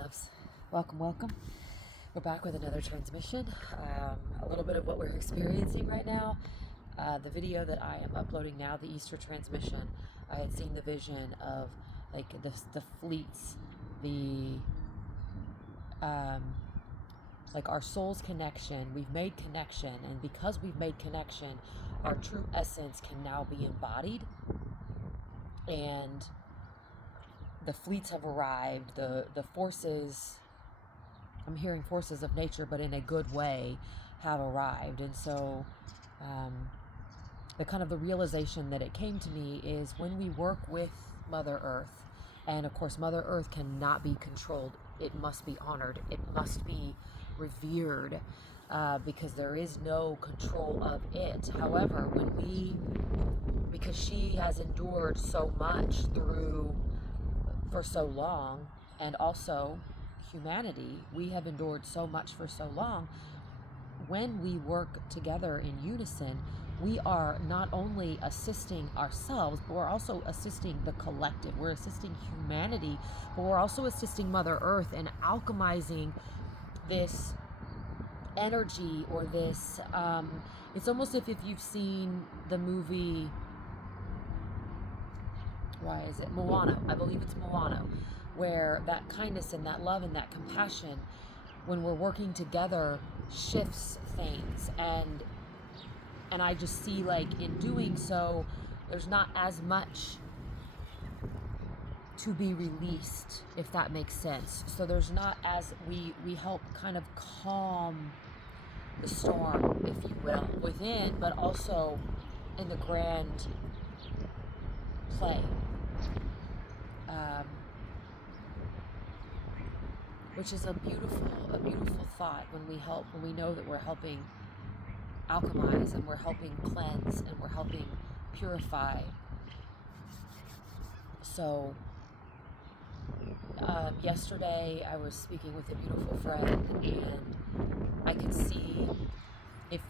loves. Welcome. We're back with another transmission. A little bit of what we're experiencing right now. The video that I am uploading now, the Easter transmission, I had seen the vision of like the fleets, like our soul's connection. We've made connection, and because we've made connection, our true essence can now be embodied. And the fleets have arrived. The forces, I'm hearing forces of nature, but in a good way, have arrived. And so the realization that it came to me is when we work with Mother Earth, and of course Mother Earth cannot be controlled, it must be honored, it must be revered, because there is no control of it. However, because she has endured so much for so long, and also humanity, we have endured so much for so long. When we work together in unison, we are not only assisting ourselves, but we're also assisting the collective. We're assisting humanity, but we're also assisting Mother Earth and alchemizing this energy, or this, it's almost if you've seen the movie, Moana, I believe it's Moana, where that kindness and that love and that compassion, when we're working together, shifts things. And I just see, like, in doing so, there's not as much to be released, if that makes sense. So there's not as, we help kind of calm the storm, if you will, within, but also in the grand play. Which is a beautiful thought, when we know that we're helping alchemize, and we're helping cleanse, and we're helping purify. So yesterday I was speaking with a beautiful friend, and I could see, if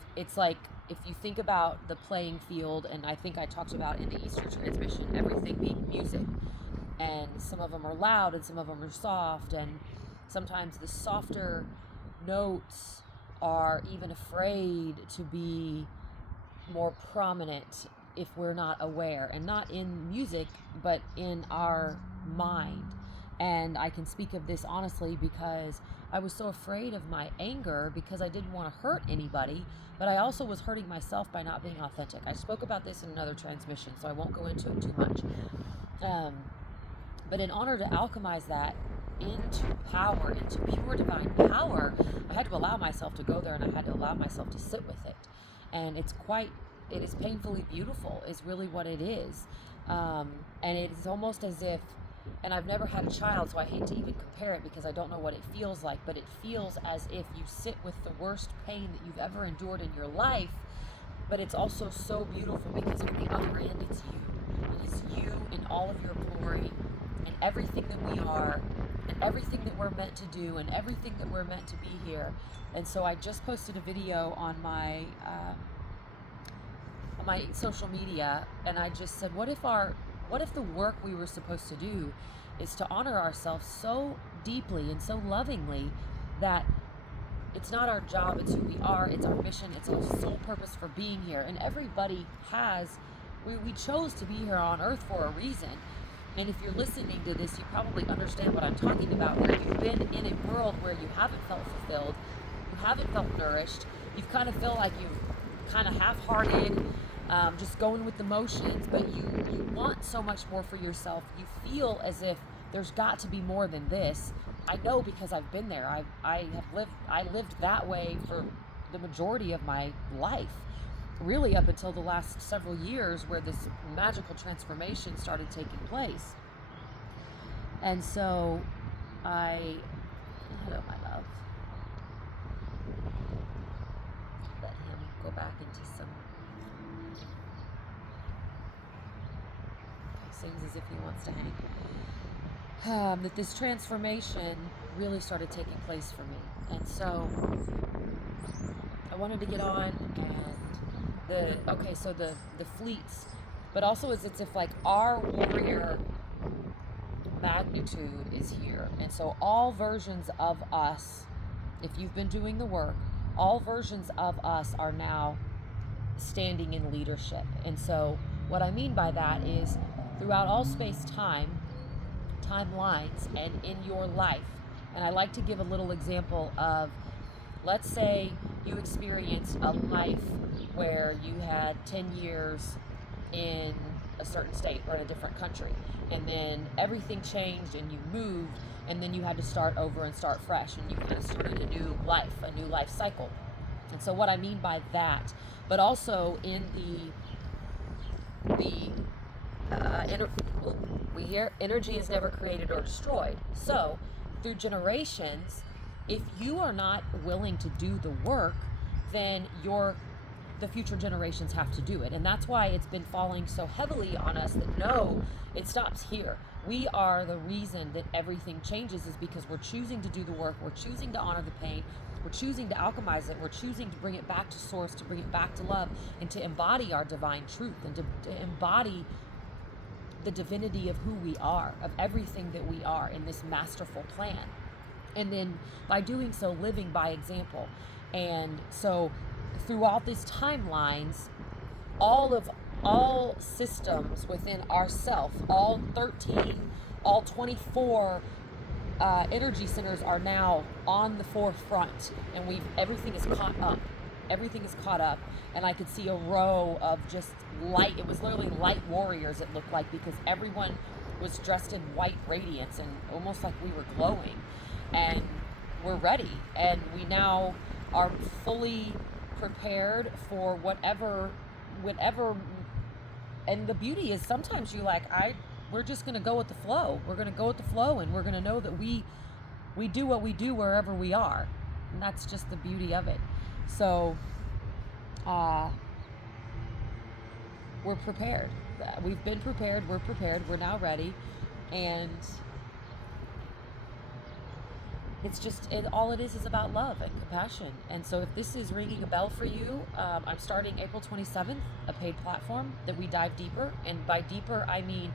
you think about the playing field, and I think I talked about in the Easter transmission, everything being music, and some of them are loud and some of them are soft, and sometimes the softer notes are even afraid to be more prominent if we're not aware, and not in music, but in our mind. And I can speak of this honestly because I was so afraid of my anger, because I didn't want to hurt anybody, but I also was hurting myself by not being authentic. I spoke about this in another transmission, so I won't go into it too much. But in order to alchemize that into power, into pure divine power, I had to allow myself to go there, and I had to allow myself to sit with it. And it is painfully beautiful, is really what it is. And it's almost as if, and I've never had a child, so I hate to even compare it because I don't know what it feels like, but it feels as if you sit with the worst pain that you've ever endured in your life, but it's also so beautiful because on the other end, it's you. It is you in all of your glory, and everything that we are, and everything that we're meant to do, and everything that we're meant to be here. And so I just posted a video on my social media, and I just said, what if the work we were supposed to do is to honor ourselves so deeply and so lovingly that it's not our job, it's who we are, it's our mission, it's our sole purpose for being here. And everybody we chose to be here on earth for a reason. And if you're listening to this, you probably understand what I'm talking about, where you've been in a world where you haven't felt fulfilled, you haven't felt nourished, you've kind of feel like you've kind of half-hearted, just going with the motions, but you want so much more for yourself. You feel as if there's got to be more than this. I know, because I've been there. I lived that way for the majority of my life, really up until the last several years, where this magical transformation started taking place. And so hello my love, let him go back into some, seems as if he wants to hang. That this transformation really started taking place for me. And so I wanted to get on, and the fleets, but also it's if like our warrior magnitude is here. And so all versions of us, if you've been doing the work, all versions of us are now standing in leadership. And so what I mean by that is throughout all space-time, timelines, and in your life. And I like to give a little example of, let's say you experienced a life where you had 10 years in a certain state or in a different country, and then everything changed and you moved, and then you had to start over and start fresh, and you kind of started a new life cycle. And so what I mean by that, but also in we hear energy is never created or destroyed. So through generations, if you are not willing to do the work, then the future generations have to do it. And that's why it's been falling so heavily on us that no, it stops here. We are the reason that everything changes, is because we're choosing to do the work, we're choosing to honor the pain, we're choosing to alchemize it, we're choosing to bring it back to source, to bring it back to love, and to embody our divine truth, and to embody the divinity of who we are, of everything that we are in this masterful plan. And then by doing so, living by example. And so throughout these timelines, all systems within ourself, all 13, all 24 energy centers are now on the forefront, and everything is caught up. Everything is caught up, and I could see a row of just light. It was literally light warriors, it looked like, because everyone was dressed in white radiance and almost like we were glowing. And we're ready, and we now are fully prepared for whatever. And the beauty is, sometimes you're like, we're just going to go with the flow. We're going to go with the flow, and we're going to know that we do what we do wherever we are. And that's just the beauty of it. So we're prepared. We've been prepared. We're prepared. We're now ready. And it's just, all it is about love and compassion. And so if this is ringing a bell for you, I'm starting April 27th, a paid platform that we dive deeper. And by deeper, I mean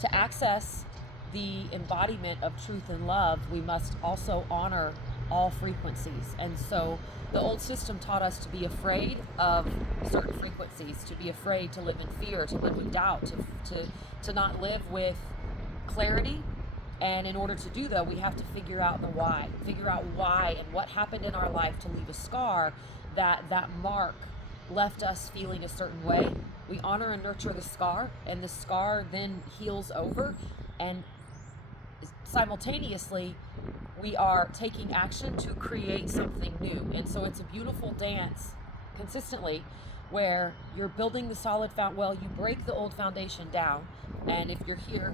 to access the embodiment of truth and love, we must also honor all frequencies. And so the old system taught us to be afraid of certain frequencies, to be afraid to live in fear, to live with doubt, to not live with clarity. And in order to do that, we have to figure out why and what happened in our life to leave a scar, that mark left us feeling a certain way. We honor and nurture the scar, and the scar then heals over, and simultaneously we are taking action to create something new. And so it's a beautiful dance consistently, where you're building the solid you break the old foundation down, and if you're here,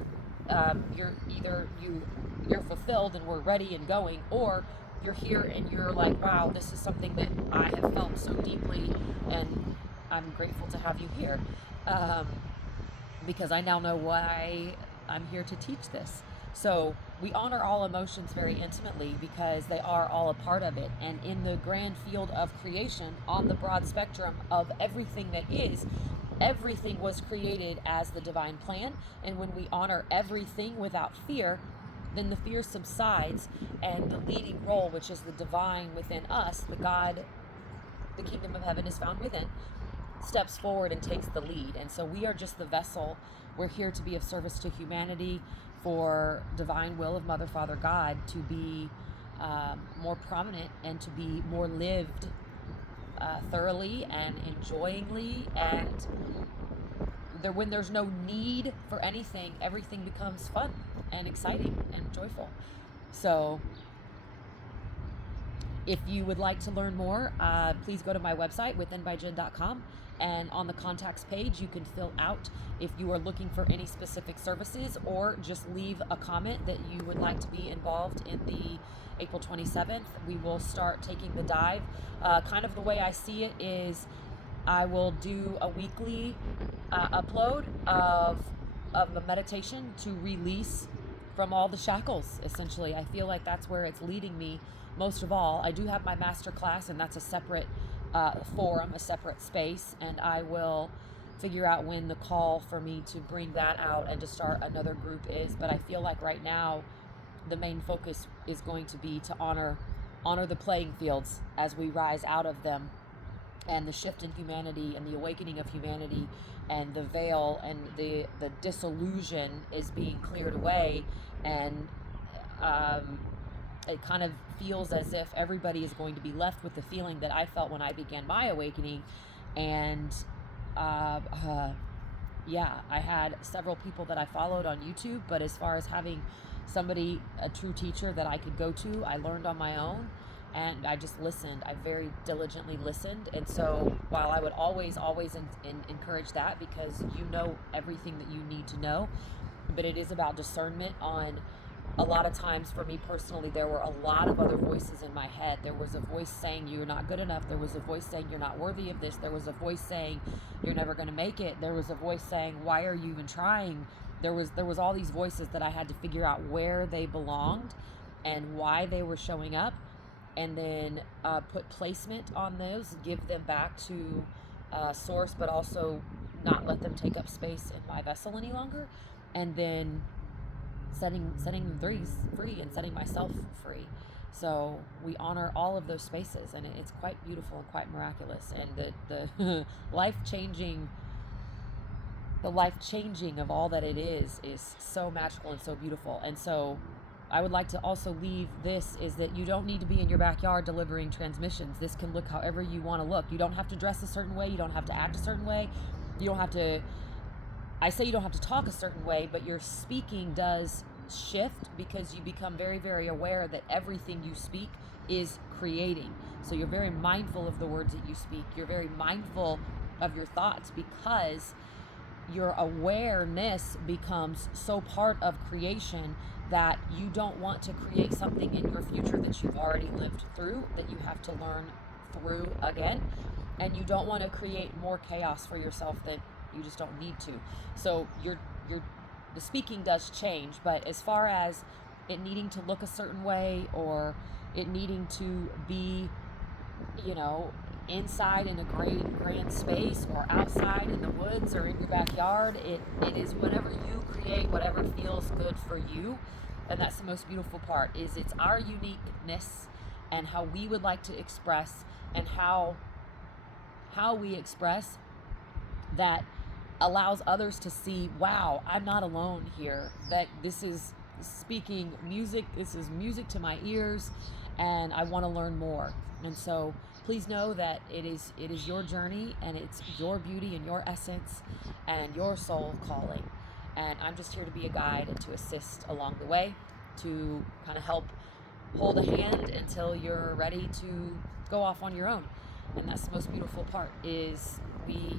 you're fulfilled and we're ready and going, or you're here and you're like, wow, this is something that I have felt so deeply, and I'm grateful to have you here, because I now know why I'm here to teach this. So we honor all emotions very intimately, because they are all a part of it. And in the grand field of creation, on the broad spectrum of everything that is, everything was created as the divine plan. And when we honor everything without fear, then the fear subsides, and the leading role, which is the divine within us, the God, the kingdom of heaven is found within, steps forward and takes the lead. And so we are just the vessel. We're here to be of service to humanity, for divine will of Mother, Father, God to be more prominent and to be more lived thoroughly and enjoyingly. And when there's no need for anything, everything becomes fun and exciting and joyful. So if you would like to learn more, please go to my website, withinbyjen.com. And on the contacts page, you can fill out if you are looking for any specific services, or just leave a comment that you would like to be involved in the April 27th. We will start taking the dive. Kind of the way I see it is, I will do a weekly upload of a meditation to release from all the shackles, essentially. I feel like that's where it's leading me most of all. I do have my master class, and that's a separate forum, a separate space, and I will figure out when the call for me to bring that out and to start another group is. But I feel like right now the main focus is going to be to honor the playing fields as we rise out of them, and the shift in humanity and the awakening of humanity, and the veil and the disillusion is being cleared away. And it kind of feels as if everybody is going to be left with the feeling that I felt when I began my awakening. And yeah, I had several people that I followed on YouTube, but as far as having somebody, a true teacher that I could go to, I learned on my own, and I just listened. I very diligently listened. And so while I would always encourage that, because you know everything that you need to know, but it is about discernment. On a lot of times for me personally, there were a lot of other voices in my head. There was a voice saying you're not good enough. There was a voice saying you're not worthy of this. There was a voice saying you're never going to make it. There was a voice saying, why are you even trying? There was all these voices that I had to figure out where they belonged and why they were showing up, and then put placement on those, give them back to source, but also not let them take up space in my vessel any longer, and then setting them free and setting myself free. So we honor all of those spaces, and it's quite beautiful and quite miraculous. And the life-changing of all that it is so magical and so beautiful. And so I would like to also leave this, is that you don't need to be in your backyard delivering transmissions. This can look however you want to look. You don't have to dress a certain way. You don't have to act a certain way. You don't have to, I say you don't have to talk a certain way, but your speaking does shift, because you become very, very aware that everything you speak is creating. So you're very mindful of the words that you speak. You're very mindful of your thoughts, because your awareness becomes so part of creation that you don't want to create something in your future that you've already lived through, that you have to learn through again. And you don't want to create more chaos for yourself that you just don't need to. So the speaking does change, but as far as it needing to look a certain way, or it needing to be, inside in a great grand space, or outside in the woods, or in your backyard, it is whatever you create, whatever feels good for you. And that's the most beautiful part, is it's our uniqueness and how we would like to express, and how we express that allows others to see, wow, I'm not alone here, that this is speaking music, this is music to my ears, and I want to learn more. And so please know that it is your journey, and it's your beauty and your essence and your soul calling. And I'm just here to be a guide and to assist along the way, to kind of help hold a hand until you're ready to go off on your own. And that's the most beautiful part, is we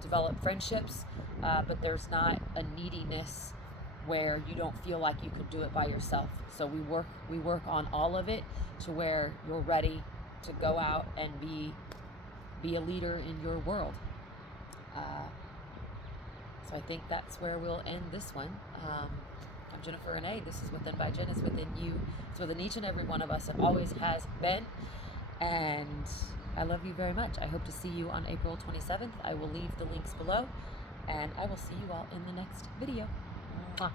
develop friendships, but there's not a neediness where you don't feel like you could do it by yourself. So we work on all of it to where you're ready to go out and be a leader in your world. So I think that's where we'll end this one. I'm Jennifer Renee. This is Within by Jen. It's within you. It's within each and every one of us. It always has been. And I love you very much. I hope to see you on April 27th. I will leave the links below, and I will see you all in the next video. Mwah.